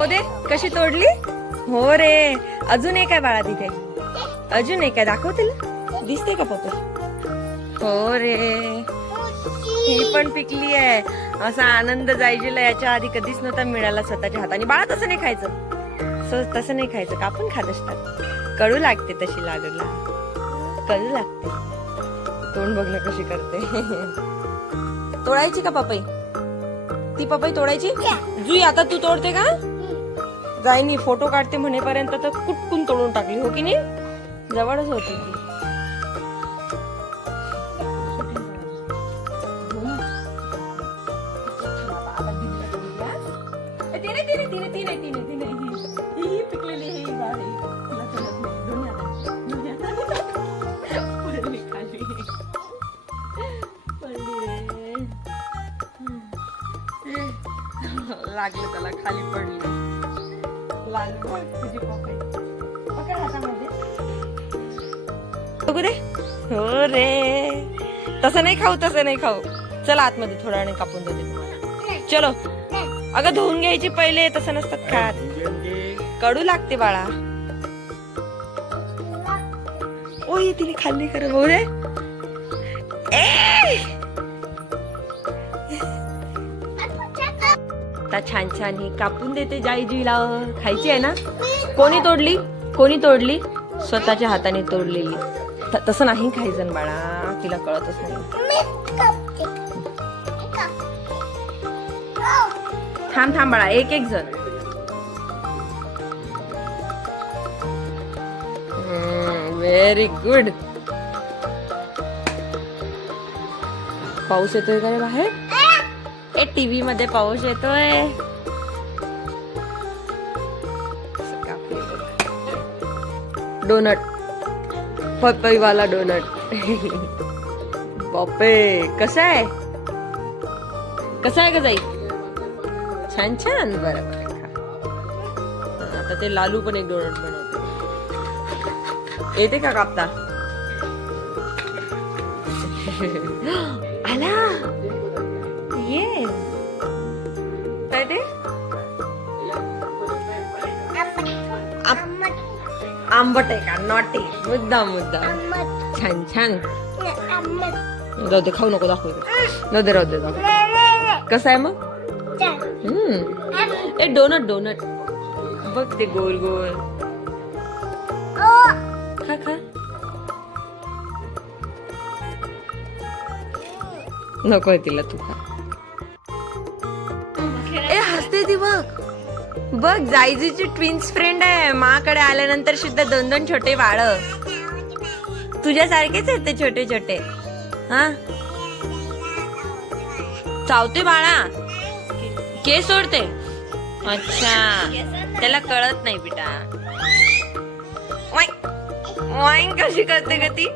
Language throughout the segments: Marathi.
ओ दे कशी तोडली? हो रे अजून एक आहे बाळा तिथे. अजून एक आहे दाखव तिला दिसते का पपई हो रे. ही पण पिकली आहे. असा आनंद जायजीला याच्या आधी कधीच नव्हता मिळाला स्वतःच्या हाताने. बाळा तसं नाही खायचं. स- तसं नाही खायचं. कापून खात असतात. कडू लागते तशी लागडला. कडू लागते. तोंड बघणं कशी करते. तोडायची का पपई? ती पपई तोडायची? जुई आता तू तोडते का? जाई मी फोटो काढते म्हणेपर्यंत तर कुटकून तोडून टाकली हो की नाही? जवळच होती ती. लागलं त्याला खाली पडलं. बघ दे हो रे तसं नाही खाऊ तसं नाही खाऊ चला. आतमध्ये थोड्या वेळाने कापून देते चलो अगं धुवून घ्यायची पहिले तसं नसतात खात कडू लागते बाळा. ओ तिने खाल्ली खरं भाऊ रे ए! आता छान छान ही कापून देते जाईजीला. खायची आहे ना? कोणी तोडली? कोणी तोडली? स्वतःच्या हाताने तोडलेली. तसं नाही खायचं बाळा. तिला कळतच नाही. थांब थांब बाळा. एक एक जण. व्हेरी गुड पाऊस येतोय का रे बाहेर? ए टीव्ही मध्ये पाऊस येतोय. डोनट. पपईवाला डोनट. बापे कसं आहे? कसं आहे का जाई? छान छान. बरं आता ते लालू पण एक डोनट बनवतो. येते का कापता? आला. काय ते? आंबट आहे का? नॉट मुद्दा मुद्दा छान छान. जाऊ दे खाऊ नको दाखवू. जाऊ दे राहू दे. कसं आहे मग? ए डोनट डोनट बघ ते गोल गोल. खा खा. नको तिला तू खा. ए ती बघ. बघ जायजूची ट्विन्स फ्रेंड आहे. माकडे आल्यानंतर सुद्धा दोन दोन छोटे बाळ. तुझ्यासारखेच आहेत ते छोटे छोटे. हा? चावते बाळा. के सोडते. अच्छा. त्याला कळत नाही बेटा. वाईन कशी करते का ती?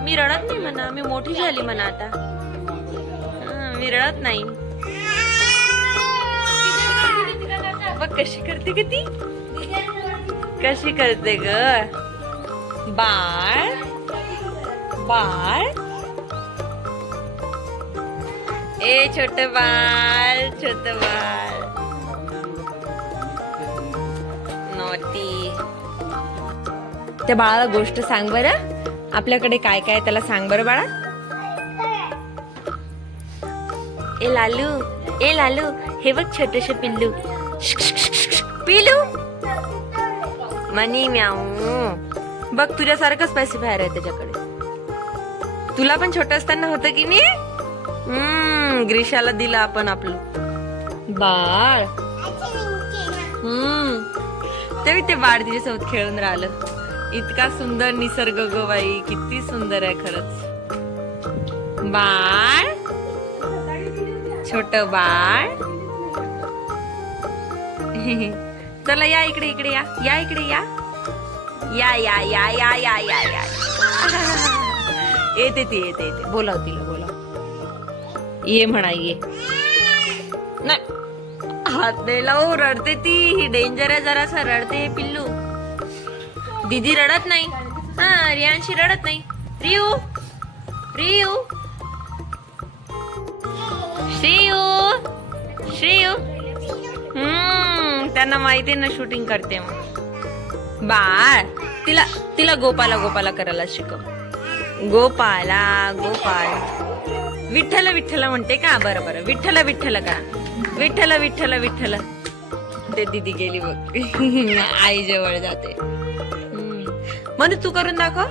मी रडत नाही म्हणा. मी मोठी झाली म्हणा आता. मी रडत नाही. बघ कशी करते ग ती? कशी करते ग? बाळ बाळ. ए छोट बाळ छोट बाळ. नोटी त्या बाळाला गोष्ट सांग बरं. आपल्याकडे काय काय त्याला सांग बरं बाळा. ए लालू. ए लालू. हे बघ छोटस पिल्लू. पिलू? श्क, मनी म्याऊ. बघ तुझ्यासारखंच पैसे बाहेर आहे त्याच्याकडे. तुला पण छोट असताना होतं की नाही? हम्म ग्रीशाला दिलं आपण आपलं. बाळ. हम्म. तरी ते बाळ तिच्यासोबत खेळून राहिलं. इतका सुंदर निसर्ग ग बाई किती सुंदर आहे खरंच. बाळ. छोट बाळ. चला या इकडे इकडे या. या इकडे या. या या या या या या या. येते ती येते येते. बोलाव तिला बोलाव. ये म्हणा ये. नाही. हात नाही लावू रडते ती. ही डेंजर आहे जरासा रडते हे पिल्लू. दीदी रडत नाही. हा रियांशी रडत नाही. रियू. रियू. श्रीयू. श्रीयू. सगळ्यांना माहिती ना शूटिंग करते मग बाळ तिला तिला गोपाला गोपाला करायला शिकव. गोपाला गोपाल. विठ्ठल विठ्ठल म्हणते का? बरं बरं. विठ्ठल विठ्ठल का विठ्ठल विठ्ठल विठ्ठल. ते दिदी गेली बघ. आई जवळ जाते. म्हणून तू करून दाखव.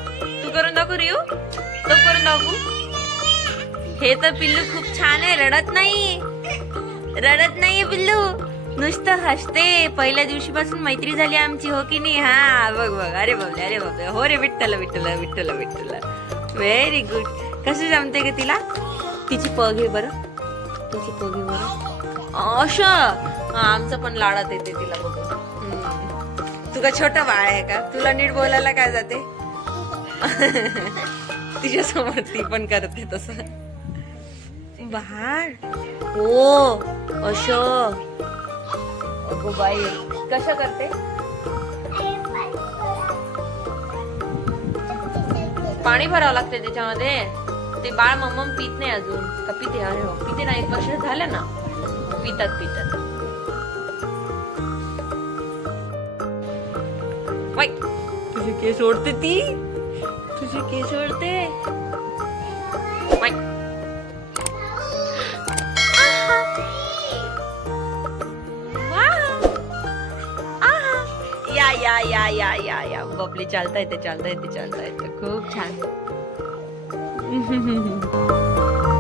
तू करून दाखव रिओ तो करून दाखव. हे तर पिल्लू खूप छान आहे. रडत नाही रडत नाही पिल्लू. नुसतं हसते. पहिल्या दिवशीपासून मैत्री झाली आमची हो की नाही? हा बघ बघ. अरे बघ अरे बघ हो रे विठ्ठल विठ्ठल विठ्ठल विठ्ठल. व्हेरी गुड कसं जमते का तिला? तिची पग आहे बरं. तिची पग आहे बरं. अशा आमचं पण लाडात येते तिला बघ हम्म. का छोटं बाळ आहे का? तुला नीट बोलायला काय जाते? तिच्यासमोर ती पण करते तसं. बाळ? हो अश अगो बाई कशा करते? पाणी भरावं लागते त्याच्यामध्ये. ते बाळ मम्मम पित नाही अजून. का पिते? अरे हो पिते ना एक वर्ष झालं ना. पितात पितात. तुझे केस ओढते ती. तुझे केस ओढते. या या या या या. बबली चालता येते चालता येते चालता येते. खूप छान.